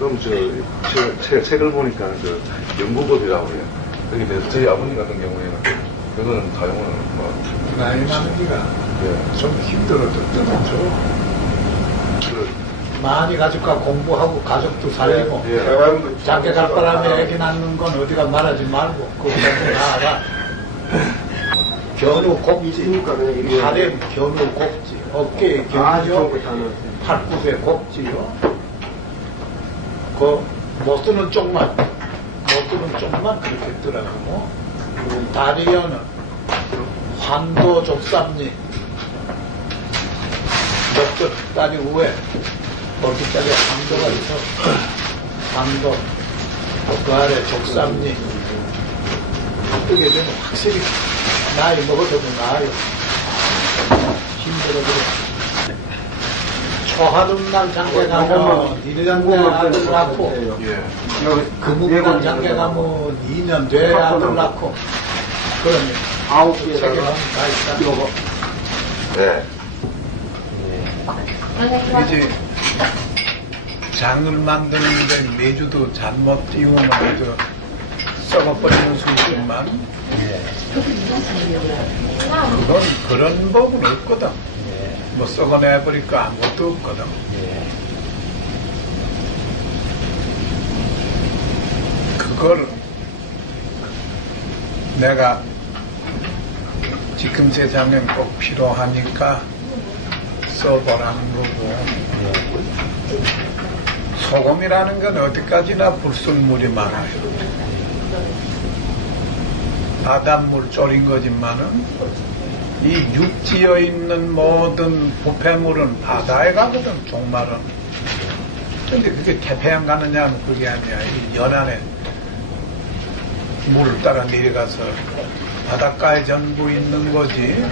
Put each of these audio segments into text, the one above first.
그럼 제가 책을 보니까 그 연구법이라고 해요. 거기 대해서 저희 아버님 같은 경우에는 그거는 사용을 나이 많은 기가 좀 힘들어도 떠나죠. 많이 가족과 공부하고 가족도 살리고 자기 갈 바람에 애기 낳는 건 어디가 말하지 말고 그거보다 나아가 견우 곡지, 팔에 견우 곡지, 어깨에 견우죠, 팔굽에 곡지요. 그 못 쓰는 쪽만 그렇게 들어가고 다리에는 환도 족삼리 옆쪽 다리 위에 어디까지 황도가 있어. 황도, 그 아래 족삼리. 뜨게 되면 확실히 나이 먹어도 나아요. 힘들어 그래. 초하룻날 장계 가면 1년 내 아들 낳고, 금운날 장계 가면 2년 돼 아들 낳고, 그러면 9개가 다 있다. 네. 이제 장을 만드는데 매주도 잘못 띄우면 아주 썩어버리는 수 있지만 그건 그런 법은 없거든. 뭐 썩어내버릴 거 아무것도 없거든. 그걸 내가 지금 세상엔 꼭 필요하니까 써보라는 거고 소금이라는 건 어디까지나 불순물이 많아요. 바닷물 졸인 거지만은 이 육지에 있는 모든 부패물은 바다에 가거든, 종말은. 근데 그게 태평양 가느냐면 그게 아니야. 이 연안에 물을 따라 내려가서 바닷가에 전부 있는 거지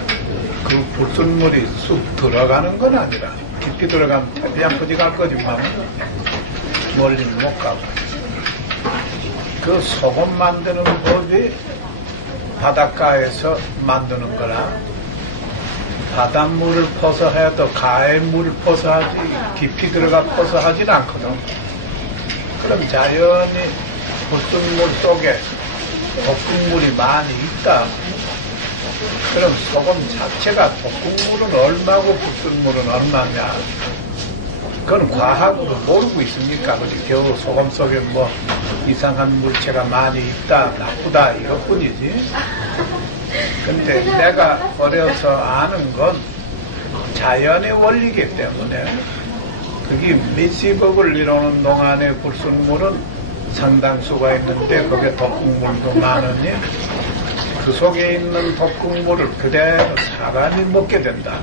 그 불순물이 쑥 들어가는 건 아니라 깊이 들어가면 태평양 끝이 갈 거지만 멀리는 못 가고 그 소금 만드는 법이 바닷가에서 만드는 거라 바닷물을 퍼서 해도 가에 물을 퍼서 하지 깊이 들어가 퍼서 하진 않거든. 그럼 자연히 불순물 속에 독극물이 많이 있다. 그럼 소금 자체가 독극물은 얼마고 불순물은 얼마냐? 그건 과학으로 모르고 있습니까? 그지? 겨우 소금 속에 뭐 이상한 물체가 많이 있다, 나쁘다 이것뿐이지. 근데 내가 어려서 아는 건 자연의 원리이기 때문에 그게 미시법을 이루는 동안의 불순물은 상당수가 있는데 거기에 독극물도 많으니 그 속에 있는 독극물을 그대로 사람이 먹게 된다.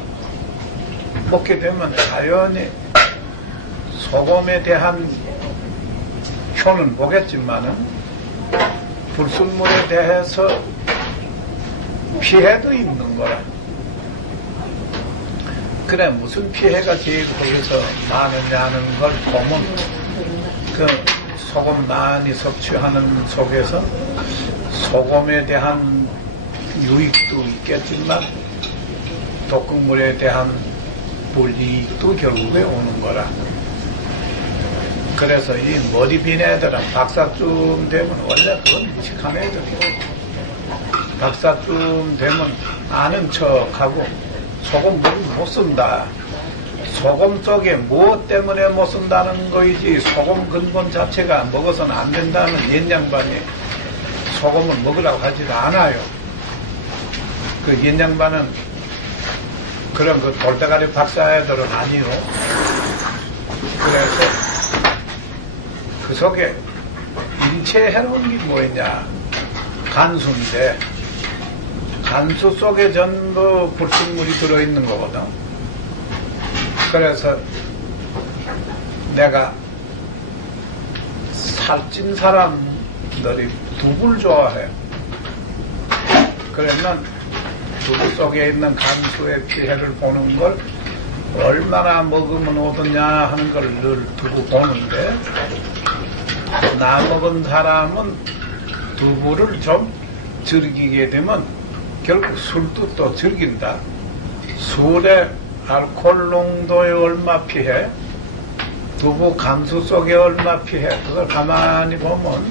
먹게 되면 자연히 소금에 대한 효는 보겠지만은 불순물에 대해서 피해도 있는 거라. 그래 무슨 피해가 제일 거기서 많으냐는 걸 보면 그 소금 많이 섭취하는 속에서 소금에 대한 유익도 있겠지만 독극물에 대한 불이익도 결국에 오는 거라. 그래서 이 머리 빈 애들은 박사쯤 되면 원래 그건 무식한 애들이에요. 박사쯤 되면 아는 척하고 소금 못 쓴다. 소금 속에 무엇 때문에 못 쓴다는 거이지 소금 근본 자체가 먹어서는 안 된다는 옛 양반이 소금을 먹으라고 하지도 않아요. 그 옛 양반은 그런 그 돌대가리 박사 애들은 아니요. 그래서 그 속에 인체에 해로운 게 뭐였냐? 간수인데 간수 속에 전부 불순물이 들어있는 거거든. 그래서 내가 살찐 사람들이 두부를 좋아해. 그러면 두부 속에 있는 간수의 피해를 보는 걸 얼마나 먹으면 오더냐 하는 걸 늘 두고 보는데 나 먹은 사람은 두부를 좀 즐기게 되면 결국 술도 또 즐긴다. 술의 알코올 농도에 얼마 피해? 두부 간수 속에 얼마 피해. 그걸 가만히 보면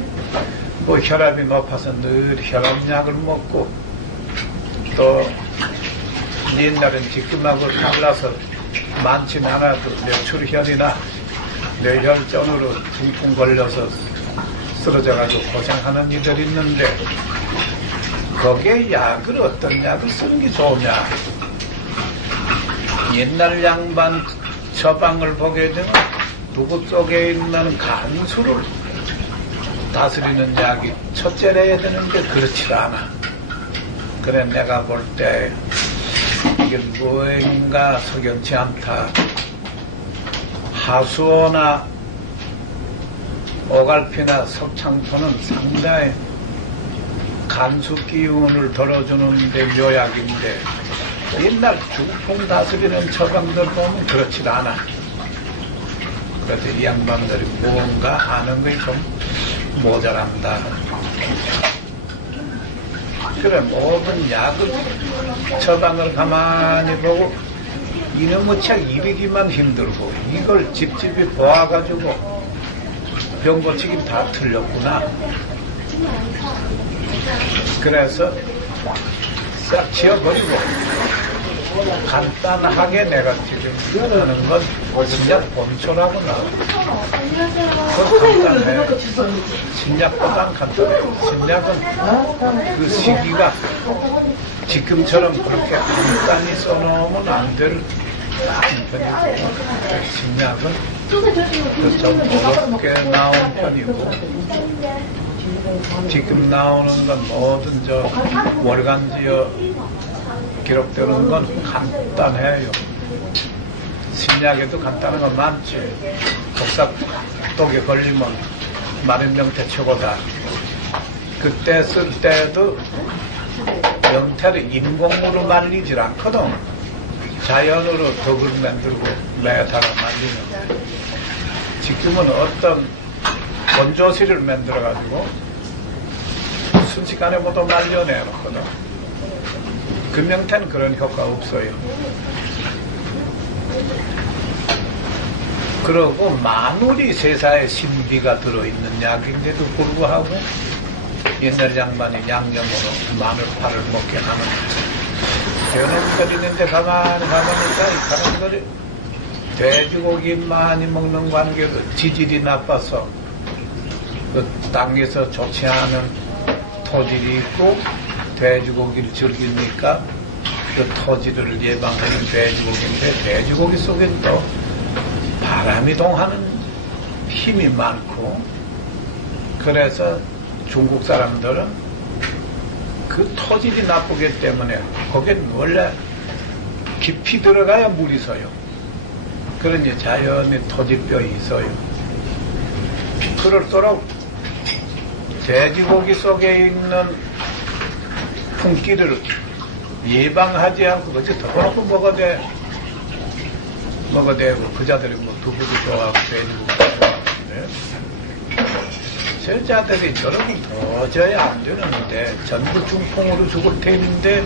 뭐 혈압이 높아서 늘 혈압약을 먹고 또 옛날엔 지금하고 달라서 많진 않아도 뇌출혈이나 뇌혈전으로 중풍 걸려서 쓰러져가지고 고생하는 이들이 있는데 거기에 약을 어떤 약을 쓰는 게 좋으냐. 옛날 양반 처방을 보게 되면 두부 속에 있는 간수를 다스리는 약이 첫째래야 되는데 그렇지 않아. 그래 내가 볼 때 이게 뭔가 석연치 않다. 하수오나 오갈피나 석창포는 상당히 간수 기운을 덜어주는데 묘약인데 옛날 중풍 다스리는 처방들 보면 그렇지 않아. 그래서 이 양반들이 뭔가 하는 것이 좀 모자란다. 그래 모든 약을 처방을 가만히 보고 이놈의 책 일이기만 힘들고 이걸 집집이 보아가지고 병 고치기 다 틀렸구나. 그래서 싹 지어버리고 간단하게 내가 지금 하는 건 진약 본초라고 나와. 그건 간단해. 진약보단 간단해. 진약은 그 시기가 지금처럼 그렇게 간단히 써놓으면 안 될 편이고, 진약은 좀 어렵게 나온 편이고, 지금 나오는 건 모든 월간지어 기록되는 건 간단해요. 신약에도 간단한 건 많지. 복사독에 걸리면 마른 명태 최고다. 그때 쓸 때도 명태를 인공으로 말리질 않거든. 자연으로 덕을 만들고 매다가 말리는데 지금은 어떤 원조실을 만들어가지고 순식간에 모두 말려내놓거든. 그 명태는 그런 효과 없어요. 그러고 마늘이 세사의 신비가 들어있는 약인데도 불구하고 옛날 양반이 양념으로 마늘파를 먹게 하는 저놈들이 있는데 가만히 가보니까 이 사람들이 돼지고기 많이 먹는 관계도 지질이 나빠서 그 땅에서 좋지 않은 토질이 있고 돼지고기를 즐기니까 그 토질을 예방하는 돼지고기인데 돼지고기 속엔 또 바람이 동하는 힘이 많고 그래서 중국 사람들은 그 토질이 나쁘기 때문에 거긴 원래 깊이 들어가야 물이 서요. 그러니 자연의 토질뼈에 있어요. 그럴수록 돼지고기 속에 있는 풍기를 예방하지 않고 그저 덮어놓고 먹어대고 그자들이 뭐 두부도 좋아하고 돼지고기도 좋아하는데 저자들이 저러면 도저히 안 되는데 전부 중풍으로 죽을 텐데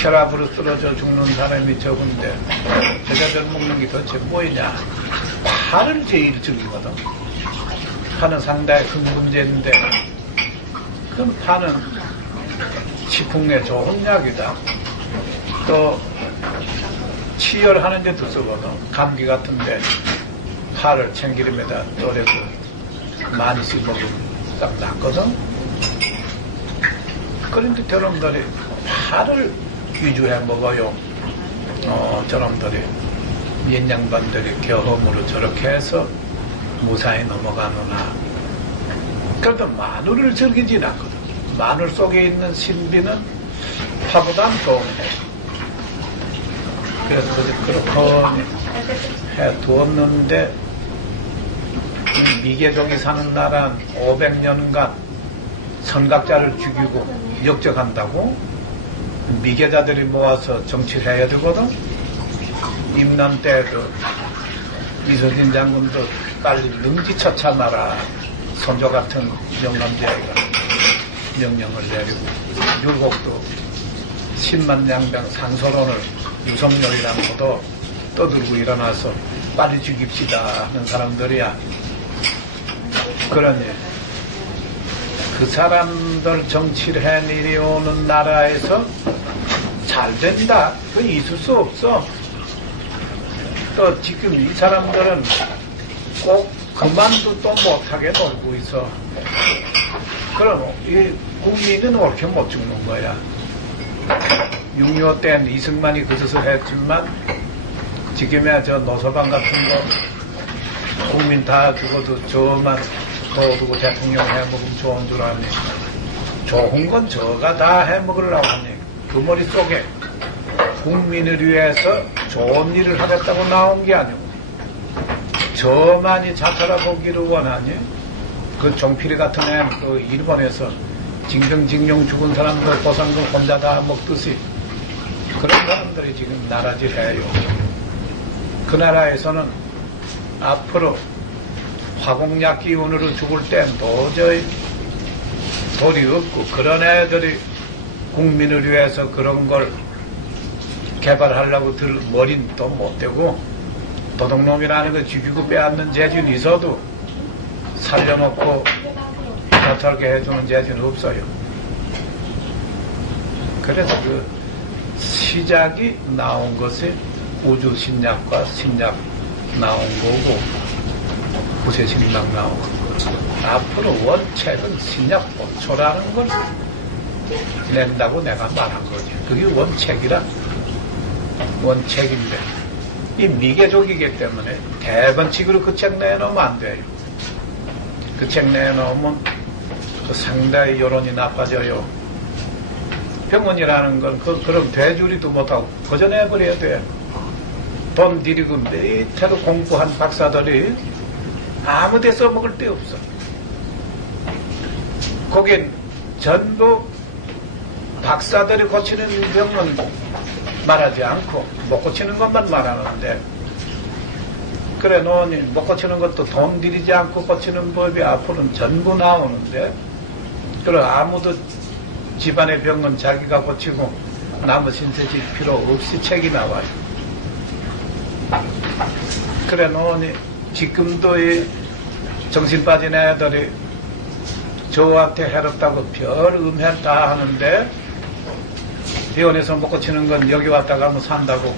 혈압으로 쓰러져 죽는 사람이 적은데 저자들 먹는 게 도대체 뭐냐. 파를 제일 즐기거든. 파는 상당히 큰 문제인데 그럼 파는 치풍에 좋은 약이다. 또 치열하는 데도 쓰거든. 감기 같은데 파를 참기름에다 졸여서 많이 씹어보면 딱 낫거든. 그런데 저놈들이 파를 위주해 먹어요. 저놈들이 옛 양반들이 경험으로 저렇게 해서 무사히 넘어가느나. 그래도 마늘을 즐기진 않거든. 마늘 속에 있는 신비는 파보단 좋은데. 그래서 그렇게 해두었는데 미개족이 사는 나라는 500년간 선각자를 죽이고 역적한다고 미개자들이 모아서 정치를 해야 되거든. 임난 때도 이소진 장군도 빨리 능지처참하라 선조 같은 영감제가 명령을 내리고 율곡도 10만 양병 상선원을 유성열이라는 것도 떠들고 일어나서 빨리 죽입시다 하는 사람들이야. 그러니 그 사람들 정치를 해내려오는 나라에서 잘 된다. 그건 있을 수 없어. 또 지금 이 사람들은 꼭 그만두도 못하게 놀고 있어. 그럼 이 국민은 옳게 못 죽는 거야. 6.25 때는 이승만이 그 짓을 했지만 지금의 저 노서방 같은 거 국민 다 죽어도 저만 넣어두고 대통령 해먹으면 좋은 줄 아니. 좋은 건 저가 다 해먹으려고 하니. 그 머릿속에 국민을 위해서 좋은 일을 하겠다고 나온 게 아니고 저만이 자살하보기를 원하니. 그 종필이 같은 애는 그 일본에서 징병징용 죽은 사람들 보상금 혼자 다 먹듯이 그런 사람들이 지금 나라질 해요. 그 나라에서는 앞으로 화공약 기운으로 죽을 땐 도저히 돌이 없고 그런 애들이 국민을 위해서 그런 걸 개발하려고 들 머리는 또 못되고 도둑놈이라는 거 죽이고 빼앗는 재주는 있어도 살려놓고 자살게 해주는 재주는 없어요. 그래서 그 시작이 나온 것이 우주신약과 신약 나온 거고 구세신당 나온 거고 앞으로 원책은 신약보초라는 걸 낸다고 내가 말한 거지. 그게 원책이라. 원책인데 이 미개족이기 때문에 대번칙으로 그 책 내놓으면 안 돼요. 그 책 내놓으면 상당히 여론이 나빠져요. 병원이라는 건 그럼 되주리도 못하고 거저내버려야 돼. 돈 들이고 밑에로 공부한 박사들이 아무 데 써먹을 데 없어. 거긴 전부 박사들이 고치는 병은 말하지 않고 못 고치는 것만 말하는데 그래 놓으니 못 고치는 것도 돈 들이지 않고 고치는 법이 앞으로는 전부 나오는데 그래 아무도 집안의 병은 자기가 고치고 남의 신세질 필요 없이 책이 나와요. 그래 놓으니 지금도 이 정신 빠진 애들이 저한테 해롭다고 별 음해를 다 하는데 병원에서 못 고치는 건 여기 왔다가 하면 산다고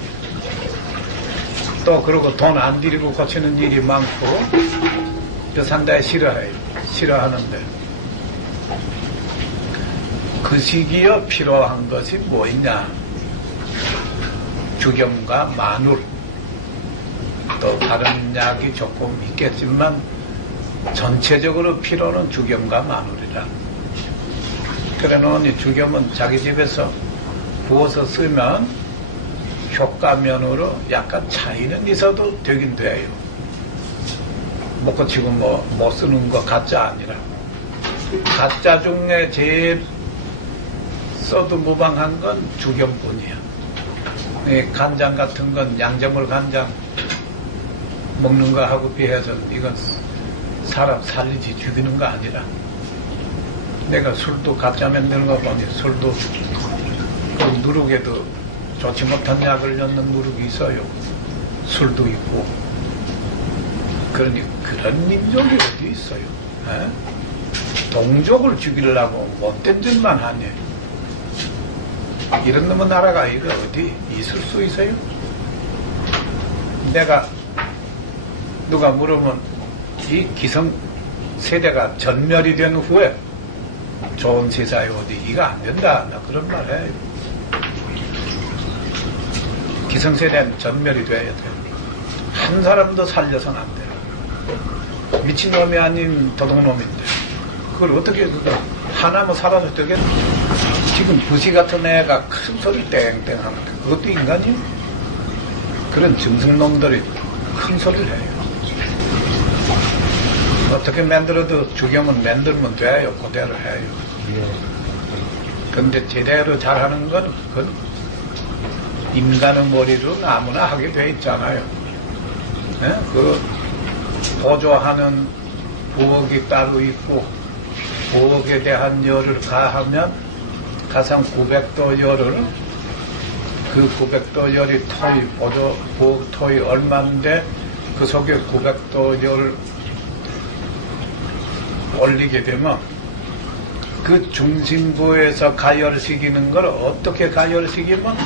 또 그러고 돈 안 들이고 고치는 일이 많고 저 상당히 싫어하는데 그 시기에 필요한 것이 뭐 있냐. 죽염과 마눌 또 다른 약이 조금 있겠지만 전체적으로 필요는 죽염과 마눌이라. 그래 놓으니 죽염은 자기 집에서 부어서 쓰면 효과면으로 약간 차이는 있어도 되긴 돼요. 못 고치고 못 쓰는 거 가짜 아니라. 가짜 중에 제일 써도 무방한 건 죽염뿐이야. 간장 같은 건 양정물 간장 먹는 거 하고 비해서는 이건 사람 살리지 죽이는 거 아니라. 내가 술도 가짜 만드는 거 보니 술도 그 누룩에도 좋지 못한 약을 넣는 누룩이 있어요. 술도 있고. 그러니 그런 민족이 어디 있어요? 에? 동족을 죽이려고 못된 짓만 하니 이런 놈의 나라가 이거 어디 있을 수 있어요? 내가 누가 물으면 이 기성 세대가 전멸이 된 후에 좋은 세상에 어디 이거 안 된다 나 그런 말 해요. 기성세대는 전멸이 돼야 돼. 한 사람도 살려서는 안 돼. 미친놈이 아닌 도둑놈인데 그걸 어떻게 하나만 살아서 되겠나. 지금 부시 같은 애가 큰 소리 땡땡 하는데 그것도 인간이요? 그런 정승놈들이 큰 소리를 해요. 어떻게 만들어도 죽이면 만들면 돼요. 그대로 해요. 근데 제대로 잘하는 건 그건 인간의 머리로 아무나 하게 돼 있잖아요. 네? 그 보조하는 부엌이 따로 있고 부엌에 대한 열을 가하면 가상 900도 열을 그 900도 열이 토이 보조 부엌 토이 얼마인데 그 속에 900도 열을 올리게 되면 그 중심부에서 가열시키는 걸 어떻게 가열시키면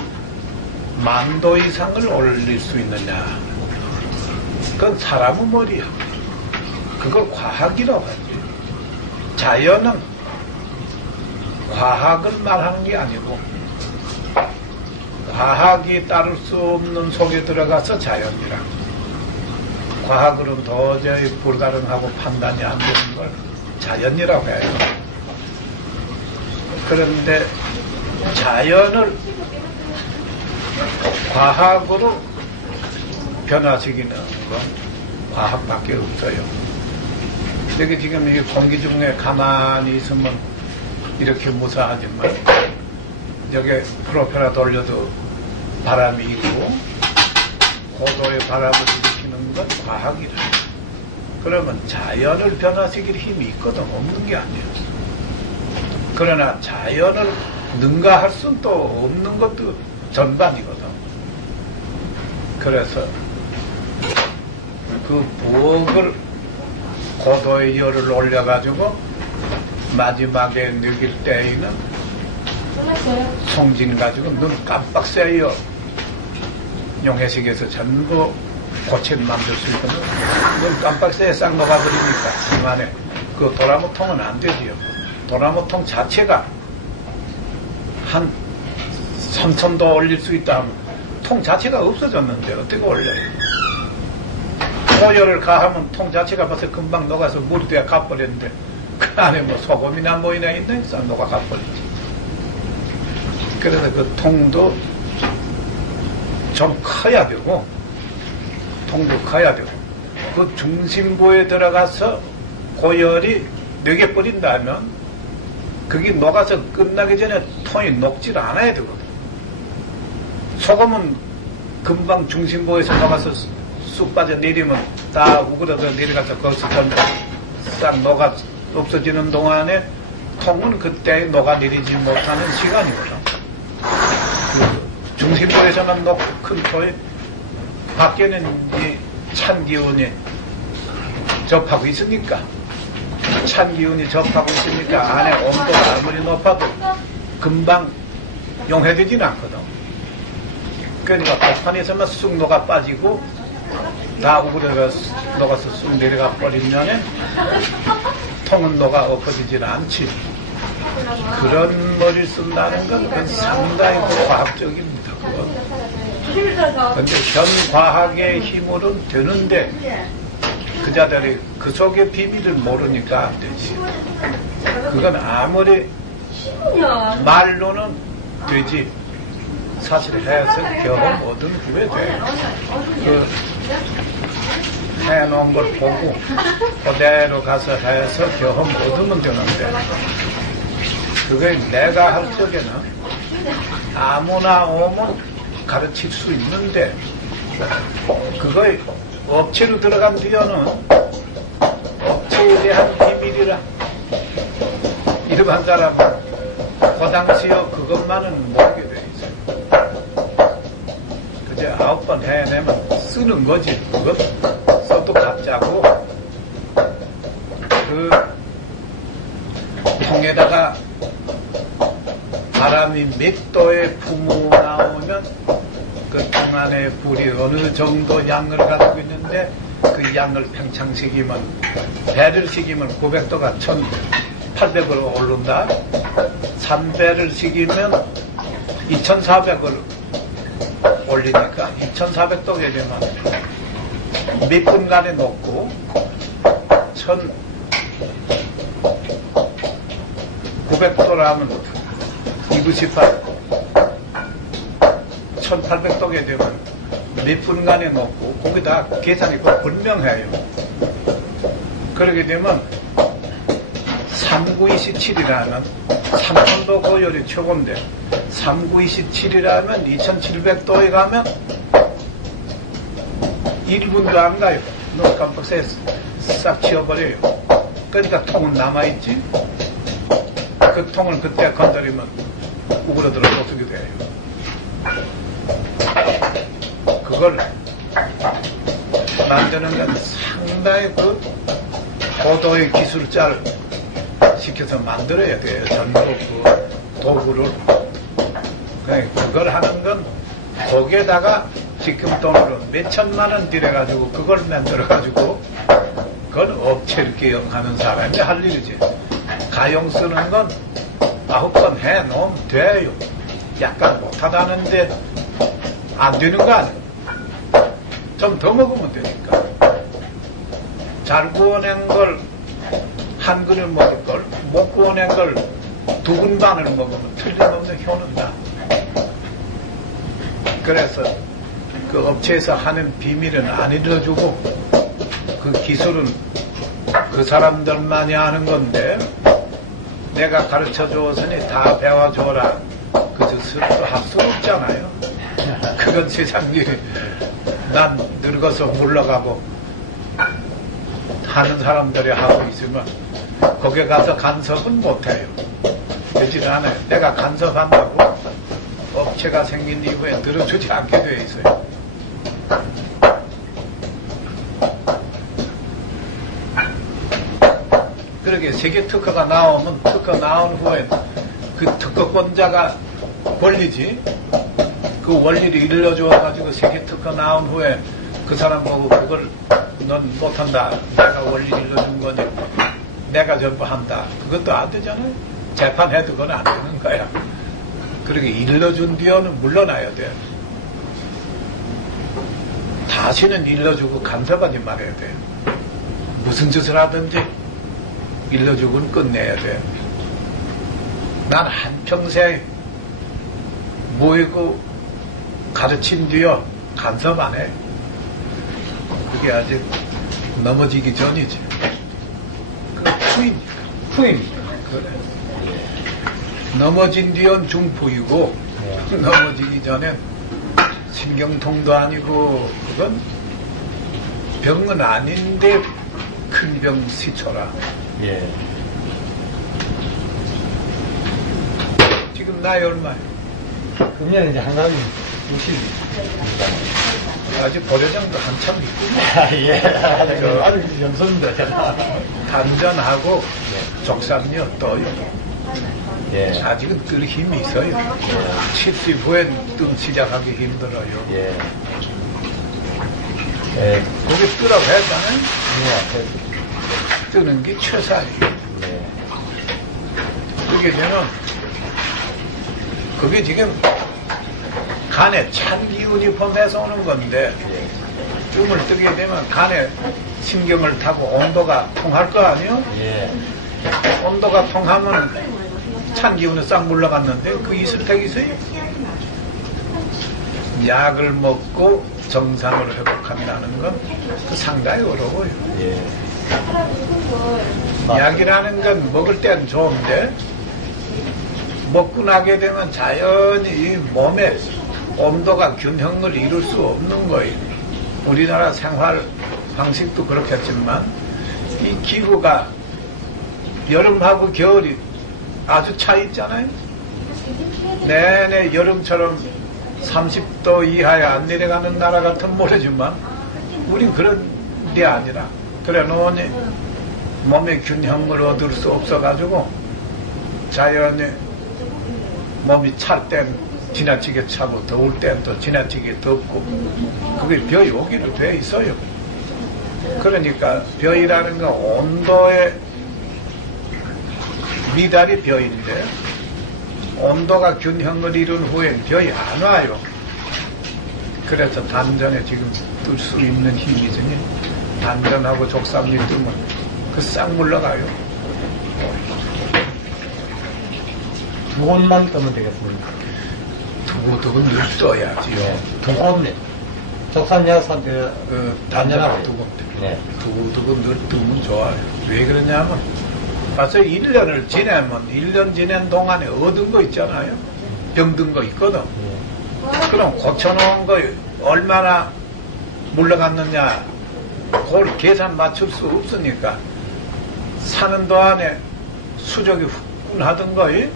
만도 이상을 올릴 수 있느냐. 그건 사람의 머리야. 그걸 과학이라고 하지. 자연은 과학을 말하는 게 아니고 과학이 따를 수 없는 속에 들어가서 자연이라. 과학으로는 도저히 불가능하고 판단이 안 되는 걸 자연이라고 해요. 그런데 자연을 과학으로 변화시키는 건 과학밖에 없어요. 여기 지금 이 공기 중에 가만히 있으면 이렇게 무사하지만 여기 프로펠러 돌려도 바람이 있고 고도의 바람을 일으키는 건 과학이라. 그러면 자연을 변화시킬 힘이 있거든. 없는 게 아니에요. 그러나 자연을 능가할 수는 또 없는 것도 전반이거든. 그래서 그 부엌을 고도의 열을 올려가지고 마지막에 느낄 때에는 송진 가지고 눈 깜빡 쎄요. 용해식에서 전부 고체를 만들 수 있거든. 눈 깜빡 쎄 싹 녹아버리니까 그만에 그 도라무통은 안 되지요. 도라무통 자체가 한 3000도 올릴 수 있다 하면 통 자체가 없어졌는데 어떻게 올려요? 고열을 가하면 통 자체가 벌써 금방 녹아서 물이 돼야 가버렸는데 그 안에 뭐 소금이나 뭐이나 있네? 싹 녹아 가버리지. 그래서 그 통도 좀 커야 되고 통도 커야 되고 그 중심부에 들어가서 고열이 녹여버린다면 그게 녹아서 끝나기 전에 통이 녹질 않아야 되거든. 소금은 금방 중심부에서 녹아서 쑥 빠져 내리면 다 우그러져 내려가서 거기서 전부 싹 녹아 없어지는 동안에 통은 그때 녹아내리지 못하는 시간이거든. 그 중심부에서만 녹고 큰 통이 밖에는 이 찬 기운이 접하고 있으니까 찬 기운이 접하고 있으니까 안에 온도가 아무리 높아도 금방 용해되지는 않거든. 그러니까 복판에서만 쑥 녹아 빠지고 다 우그러져 녹아서 쑥 내려가 버리면 통은 녹아 엎어지질 않지. 그런 머리를 쓴다는 건 그건 상당히 과학적입니다. 그런데 현 과학의 힘으로는 되는데 그자들이 그 속의 비밀을 모르니까 안 되지. 그건 아무리 말로는 되지 사실 해서 경험 얻은 후에 돼. 그 해놓은 걸 보고 그대로 가서 해서 경험 얻으면 되는데 그게 내가 할 적에는 아무나 오면 가르칠 수 있는데 그거에 업체로 들어간 뒤에는 업체에 대한 비밀이라 이름한 사람은 그 당시에 그것만은 모르게 돼 있어요. 그저 9번 해내면 쓰는 거지. 그것 써도 가짜고 그 통에다가 바람이 몇 도에 부모 나오면 그 통 안에 불이 어느 정도 양을 가지고 있는데 그 양을 팽창시키면 배를 시키면 900도가 1800으로 오른다. 3배를 시키면 2400을 올리니까 2400도게 되면 몇 분간에 녹고 1900도라면 298 1800도게 되면 몇 분간에 녹고 거기다 계산이 꼭 분명해요. 그러게 되면 3927이라면 3000도 고열이 최고인데 3927이라면 2700도에 가면 1분도 안 가요. 눈 깜빡 새 싹 치워버려요. 그러니까 통은 남아있지. 그 통을 그때 건드리면 우그러들어서 어떻게 돼요. 그걸 만드는 건 상당히 그 고도의 기술자를 시켜서 만들어야 돼요. 전부 그 도구를. 그걸 하는 건 거기에다가 지금 돈으로 몇천만 원 들여가지고 그걸 만들어가지고 그건 업체 이렇게 하는 사람이 할 일이지. 가용 쓰는 건 9번 해놓으면 돼요. 약간 못하다는데 안 되는 거 아니에요. 좀 더 먹으면 되니까. 잘 구워낸 걸 한 그릇 먹을 걸, 못 구워낸 걸 2근 반을 먹으면 틀림없는 효는다. 그래서 그 업체에서 하는 비밀은 안 일러주고 그 기술은 그 사람들만이 하는 건데 내가 가르쳐 주었으니 다 배워줘라. 그 짓을 할 수 없잖아요. 그건 세상에 난 늙어서 물러가고 하는 사람들이 하고 있으면 거기에 가서 간섭은 못해요. 되지는 않아요. 내가 간섭한다고 업체가 생긴 이후에 들어주지 않게 되어 있어요. 그러게 세계 특허가 나오면 특허 나온 후에 그 특허권자가 권리지. 그 원리를 일러줘가지고 세계 특허 나온 후에 그 사람 보고 그걸 넌 못한다. 내가 원리를 일러준 거니 내가 전부 한다. 그것도 안 되잖아요. 재판해도 그건 안 되는 거야. 그렇게 일러준 뒤에는 물러나야 돼. 다시는 일러주고 간섭하지 말아야 돼. 무슨 짓을 하든지 일러주고는 끝내야 돼. 난 한평생 모이고 가르친 뒤에 간섭 안 해. 그게 아직 넘어지기 전이지. 그 후임이니까. 그래. 넘어진 뒤엔 중포이고 넘어지기 전엔 신경통도 아니고 그건 병은 아닌데 큰 병 시초라. 예. 지금 나이 얼마야? 금년 이제 한가위 60. 아직 보려장도 한참 있군요. 예. 아주 연소입니다, 제가. 단전하고 족삼녀 떠요. 예. 아직은 그 힘이 있어요. 70 후엔 뜸 시작하기 힘들어요. 예. 예. 거기 뜨라고 했잖아요. 예. 뜨는 게 최사예요. 예. 그게 저는 그게 지금 간에 찬 기운이 포함해서 오는 건데 뜸을 뜨게 되면 간에 신경을 타고 온도가 통할 거 아니에요? 예. 온도가 통하면 찬 기운이 싹 물러갔는데 그 이슬택이 있어요. 약을 먹고 정상을 회복한다는 건 그 상당히 어려워요. 예. 약이라는 건 먹을 땐 좋은데 먹고 나게 되면 자연히 이 몸에 온도가 균형을 이룰 수 없는 거예요. 우리나라 생활 방식도 그렇겠지만 이 기후가 여름하고 겨울이 아주 차이 있잖아요. 내내 여름처럼 30도 이하에 안 내려가는 나라 같은 모르지만 우린 그런 게 아니라 그래 놓으니 몸의 균형을 얻을 수 없어가지고 자연히 몸이 찰 땐 지나치게 차고 더울 땐 또 지나치게 덥고 그게 벼이 오기로 돼 있어요. 그러니까 벼이라는 건 온도의 미달이 벼인데 온도가 균형을 이룬 후엔 벼이 안 와요. 그래서 단전에 지금 뜰 수 있는 힘이더니 단전하고 족삼리 뜨면 그 싹 물러가요. 두 곳만 뜨면 되겠습니다. 두고두고 늘 떠야지요. 예. 두 곳네. 적산야산테 그 단전하고 두고 네. 두고두고 늘 뜨면 좋아요. 왜 그러냐면 벌써 1년을 지내면 1년 지낸 동안에 얻은 거 있잖아요. 병든 거 있거든. 예. 그럼 고쳐놓은 거 얼마나 물러갔느냐 그걸 계산 맞출 수 없으니까 사는 동안에 수족이 후끈하던 거에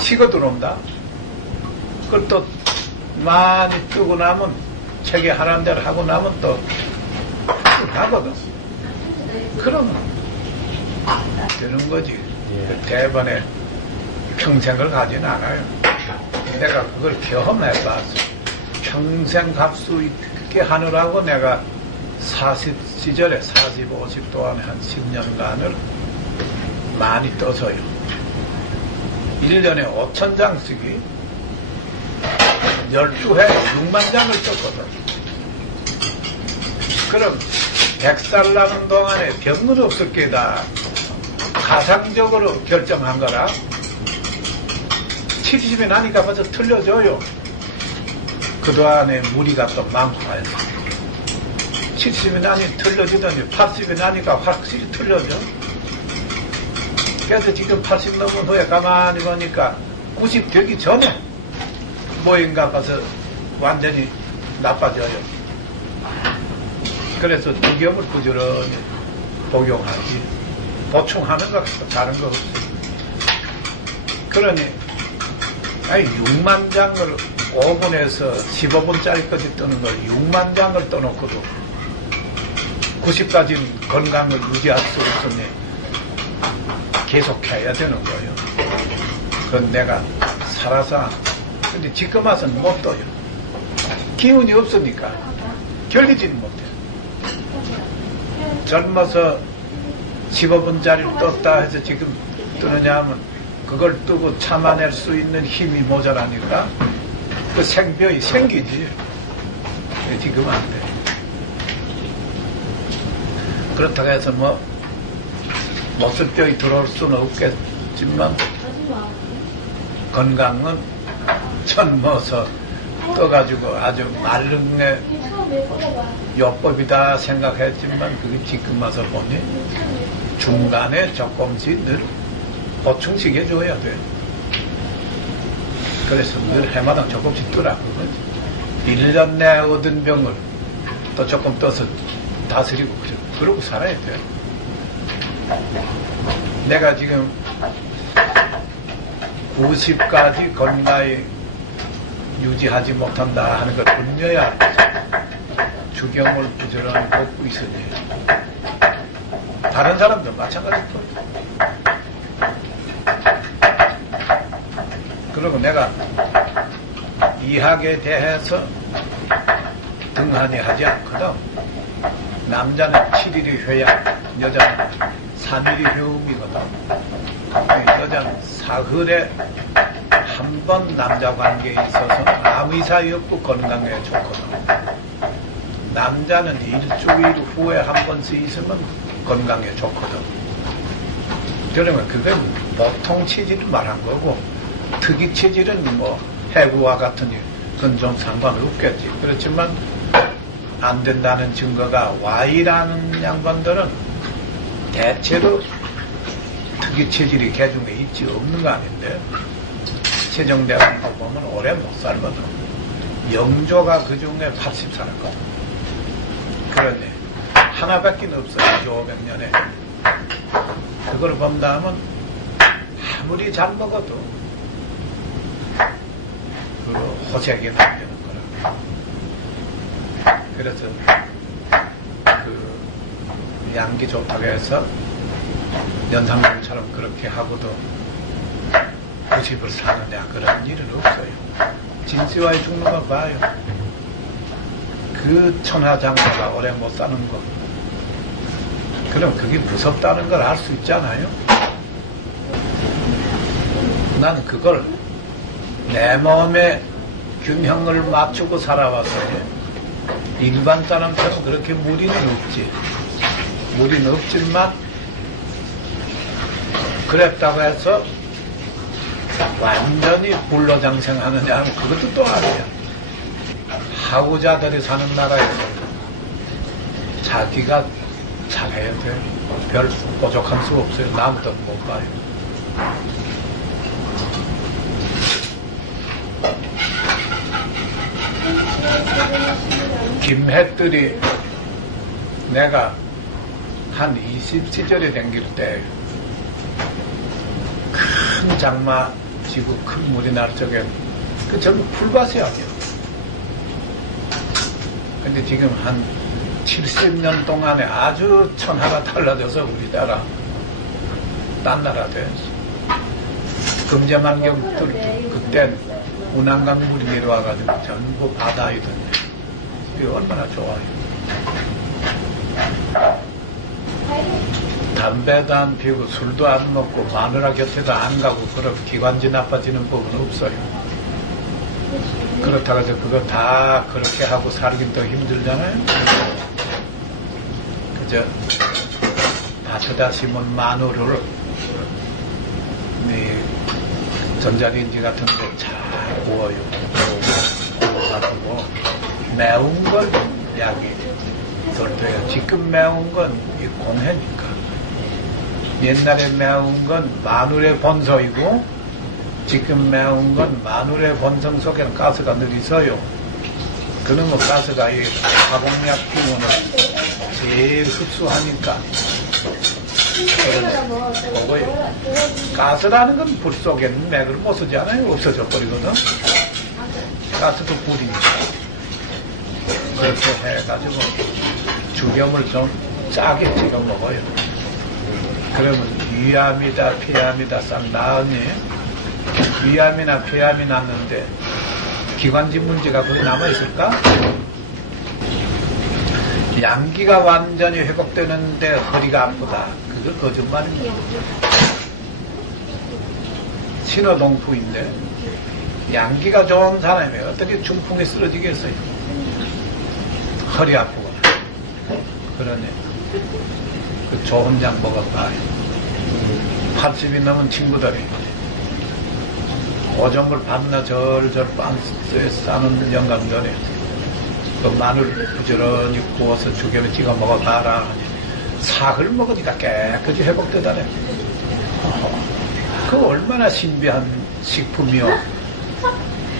식어 들어온다. 그걸 또 많이 뜨고 나면 체계 하는 대로 하고 나면 또 나거든. 그럼 되는 거지. 예. 대번에 평생을 가진 않아요. 내가 그걸 경험해봤어. 평생 갈 수 있게 하느라고 내가 40시절에 40, 50 동안에 한 10년간을 많이 떠서요. 1년에 5,000장씩이 12회 6만 장을 썼거든. 그럼 100살 나는 동안에 병은 없었게다 가상적으로 결정한 거라 70이 나니까 벌써 틀려져요. 그동안에 무리가 또 많고 해서 70이 나니 틀려지더니 80이 나니까 확실히 틀려져. 그래서 지금 80 넘은 후에 가만히 보니까 90 되기 전에 뭐인가 봐서 완전히 나빠져요. 그래서 득염을 부지런히 복용하지. 보충하는 것 같고 다른 거 없어요. 그러니 6만 장을 5분에서 15분짜리까지 뜨는 걸 6만 장을 떠놓고도 90까지는 건강을 유지할 수 없으니 계속해야 되는 거예요. 그건 내가 살아서 근데 지금 와서는 못 떠요. 기운이 없으니까 결리지는 못해. 젊어서 15분짜리를 떴다 해서 지금 뜨느냐 하면 그걸 뜨고 참아낼 수 있는 힘이 모자라니까 그 생병이 생기지. 지금 안 돼. 그렇다고 해서 뭐 목술병이 들어올 수는 없겠지만 건강은 젊어서 떠가지고 아주 마른 요법이다 생각했지만 그게 지금 와서 보니 중간에 조금씩 늘 보충시켜줘야 돼. 그래서 늘 해마다 조금씩 뜨라고 그러지. 1년 내에 얻은 병을 또 조금 떠서 다스리고 그러고 살아야 돼. 내가 지금 90까지 건강히 유지하지 못한다 하는 걸 분명해야 주경을 부지런히 먹고 있으니 다른 사람도 마찬가지일 거야. 그리고 내가 이학에 대해서 등한히 하지 않거든. 남자는 7일이 회약, 여자는 3일이 회음이거든. 여자는 사흘에 한 번 남자 관계에 있어서 아무 이상이 없고 건강에 좋거든. 남자는 일주일 후에 한 번씩 있으면 건강에 좋거든. 그러면 그건 보통 체질을 말한 거고 특이 체질은 뭐 해구와 같은 일 그건 좀 상관없겠지. 그렇지만 안 된다는 증거가 Y라는 양반들은 대체로 특이 체질이 개중에 있지 없는 거 아닌데 세종대왕 보면 오래 못 살거든. 영조가 그 중에 80 살았거든. 그러니 하나밖에 없어요. 500년에. 그걸 본다면 아무리 잘 먹어도 그 호색이 나되는 거라. 그래서 그 양기 좋다고 해서 연상군처럼 그렇게 하고도 90을 사느냐 그런 일은 없어요. 진시와에 죽는 거 봐요. 그 천하장사가 오래 못 사는 거. 그럼 그게 무섭다는 걸 알 수 있잖아요. 난 그걸 내 몸에 균형을 맞추고 살아왔어요. 일반 사람처럼 그렇게 무리는 없지. 무리는 없지만 그랬다고 해서 완전히 불로장생하느냐 하면 그것도 또 아니야. 하구자들이 사는 나라에서 자기가 잘해야 돼. 별 부족한 수 없어요. 남도 못 봐요. 김해들이 내가 한 20시절에 댕길 때 큰 장마 지구 큰 물이 날 적에 그 전부 풀밭이 아니야. 근데 지금 한 70년 동안에 아주 천하가 달라져서 우리나라 딴 나라 됐어. 금제만경들 그땐 운항강 물이 내려와가지고 전부 바다이던데 이게 얼마나 좋아요. 담배도 안 피우고 술도 안 먹고 마누라 곁에도 안 가고 그런 기관지 나빠지는 법은 없어요. 그렇다고 해서 그거 다 그렇게 하고 살긴 더 힘들잖아요. 그저 밭에다 심은 마누를 전자레인지 같은 데 잘 구워요. 구워가지고 매운 건 약이 덜 돼요. 지금 매운 건 이 공해니까. 옛날에 매운 건 마늘의 본성이고 지금 매운 건 마늘의 본성 속에는 가스가 늘 있어요. 그러면 가스가 이 화공약 기운을 제일 흡수하니까 먹어요. 가스라는 건 불 속에는 맥을 못 쓰지 않아요. 없어져 버리거든. 가스도 불이니까. 그렇게 해가지고 죽염을 좀 짜게 찍어 먹어요. 그러면 위암이다 폐암이다 싹 나으니 위암이나 폐암이 났는데 기관지 문제가 거기 남아있을까? 양기가 완전히 회복되는데 허리가 아프다. 그거 거짓말입니다. 신호동풍인데 양기가 좋은 사람이 어떻게 중풍에 쓰러지겠어요? 허리 아프거나. 그러네. 그 좋은 약 먹어봐. 80이 넘은 친구들이 오줌을 밤낮 절절 빤스에 싸는 영감들이 그 마늘 부지런히 구워서 죽여서 찍어 먹어봐라. 사흘 먹으니까 깨끗이 회복되다네. 그 얼마나 신비한 식품이요.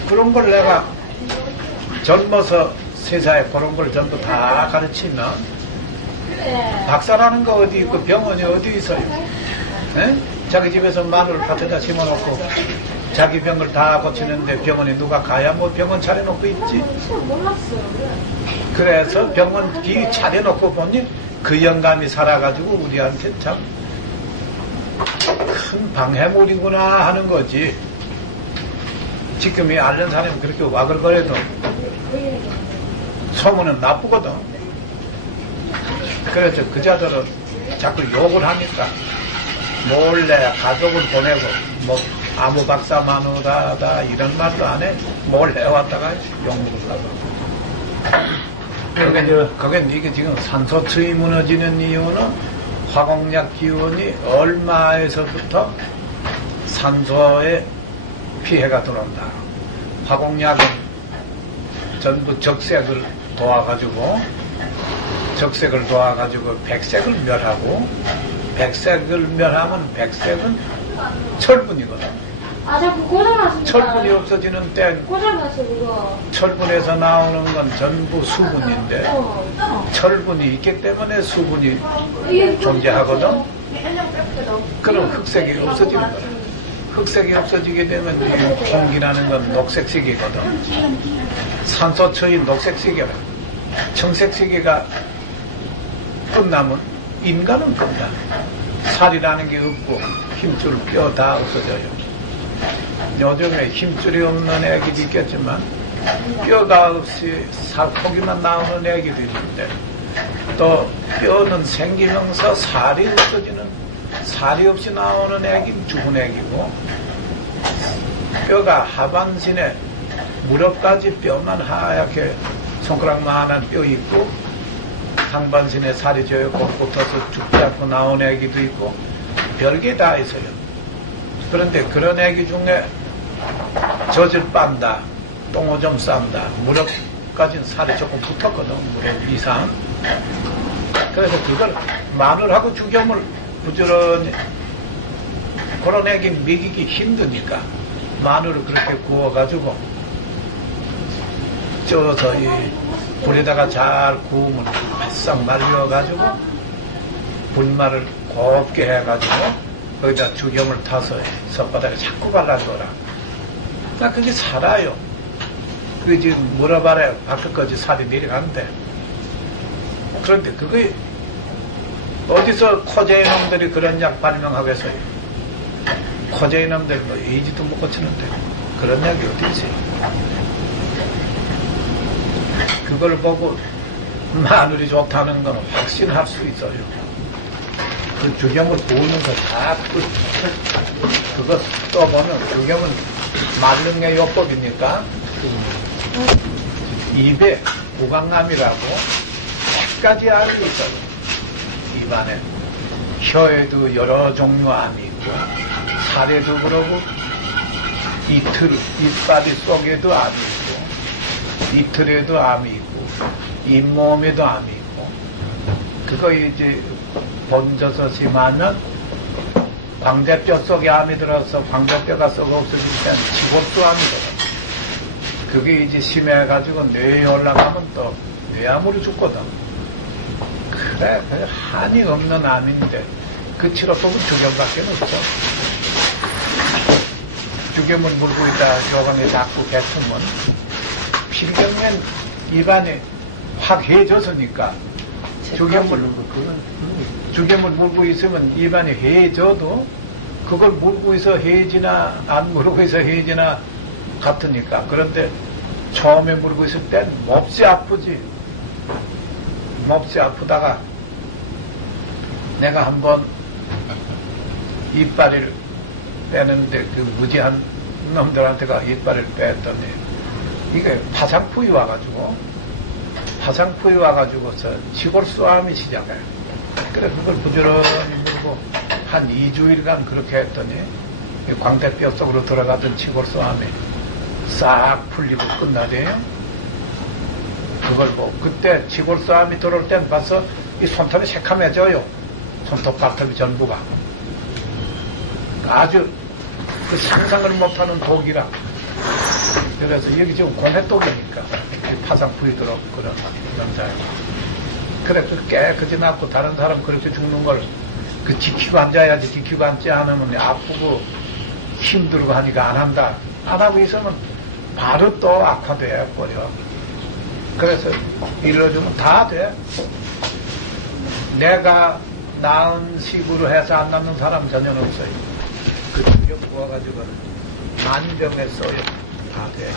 그런 걸 내가 젊어서 세상에 그런 걸 전부 다 가르치면 박사라는 거 어디 있고 병원이 어디 있어요? 에? 자기 집에서 마늘 밭에다 심어놓고 자기 병을 다 고치는데 병원에 누가 가야 뭐 병원 차려놓고 있지? 그래서 병원 기 차려놓고 보니 그 영감이 살아가지고 우리한테 참 큰 방해물이구나 하는 거지. 지금 이 앓는 사람이 그렇게 와글거려도 소문은 나쁘거든. 그래서 그자들은 자꾸 욕을 하니까 몰래 가족을 보내고 뭐 아무 박사 마누라다 이런 말도 안 해. 몰래 왔다가 욕먹을 하고. 그게 이게 지금 산소추이 무너지는 이유는 화공약 기운이 얼마에서부터 산소에 피해가 들어온다. 화공약은 전부 적색을 도와가지고 백색을 멸하고 백색을 멸하면 백색은 철분이거든. 아, 자꾸 고장났습니다. 철분이 없어지는 땐 고장났어, 그거. 철분에서 나오는 건 전부 수분인데 철분이 있기 때문에 수분이 존재하거든. 그럼 흑색이 없어지는 거야. 흑색이 없어지게 되면 이 공기라는 건 녹색색이거든. 산소처인 녹색색이라. 청색색이가 끝나면 인간은 끝나. 살이라는 게 없고 힘줄 뼈 다 없어져요. 요즘에 힘줄이 없는 애기도 있겠지만 뼈가 없이 살코기만 나오는 애기도 있는데 또 뼈는 생기면서 살이 없어지는 살이 없이 나오는 애기는 죽은 애기고 뼈가 하반신에 무릎까지 뼈만 하얗게 손가락만한 뼈 있고 상반신에 살이 저렇게 붙어서 죽지 않고 나온 애기도 있고 별게 다 있어요. 그런데 그런 애기 중에 젖을 빤다, 똥오줌 싼다, 무릎까지는 살이 조금 붙었거든, 무릎 이상. 그래서 그걸 마늘하고 죽염을 부지런히 그런 애기 먹이기 힘드니까 마늘을 그렇게 구워가지고 쪄서 이 불에다가 잘 구우면 바싹 말려가지고 분말을 곱게 해가지고 거기다 죽염을 타서 혓바닥에 자꾸 발라줘라. 나 그게 살아요. 그게 지금 물어봐라 밖에까지 살이 내려가는데 그런데 그게 어디서 코제이 놈들이 그런 약 발명하겠어요? 코제이 놈들이 뭐 에이지도 못 고치는데 그런 약이 어디 있어요? 그걸 보고 마늘이 좋다는 건 확신할 수 있어요. 그 주경을 보면서 다 그거 써보면 주경은 말릉의 요법이니까 입에 구강암이라고 100가지 암이 있어요. 입안에 혀에도 여러 종류 암이 있고 살에도 그러고 이빨이 속에도 암이 있고 이틀에도 암이 있고 잇몸에도 암이 있고 그거 이제 번져서 심하면 광대뼈 속에 암이 들어서 광대뼈가 썩어 없어질 때는 치골수암이거든. 그게 이제 심해가지고 뇌에 올라가면 또 뇌암으로 죽거든. 그래, 한이 없는 암인데 그 치료법은 주겸밖에 없어. 주겸을 물고 있다 요번에 자꾸 뱉으면 필경면 입안에 확 해져서니까 주겸을 물고 있으면 입안에 해져도 그걸 물고 있어 해지나 안 물고 있어 해지나 같으니까. 그런데 처음에 물고 있을 땐 몹시 아프지. 몹시 아프다가 내가 한번 이빨을 빼는데 그 무지한 놈들한테가 이빨을 뺐더니 이게 파상풍이 와가지고서 치골수암이 시작해요. 그래 그걸 부지런히 물고 한 2주일간 그렇게 했더니 광대뼈 속으로 들어가던 치골수암이 싹 풀리고 끝나대요. 그걸 뭐 그때 치골수암이 들어올 땐 봐서 이 손톱이 새카매져요. 손톱 발톱이 전부가 아주 그 상상을 못하는 독이라. 그래서 여기 지금 공해독이니까 파상풀이 들어오고 그런 남자예요. 그래 그 깨끗이 낫고 다른 사람 그렇게 죽는 걸 그 지키고 앉아야지. 지키고 앉지 않으면 아프고 힘들고 하니까 안 한다. 안 하고 있으면 바로 또 악화돼 버려. 그래서 일러주면 다 돼. 내가 나은 식으로 해서 안 낫는 사람 전혀 없어요. 그 주력 부어가지고는 만병에 써요. 다 돼.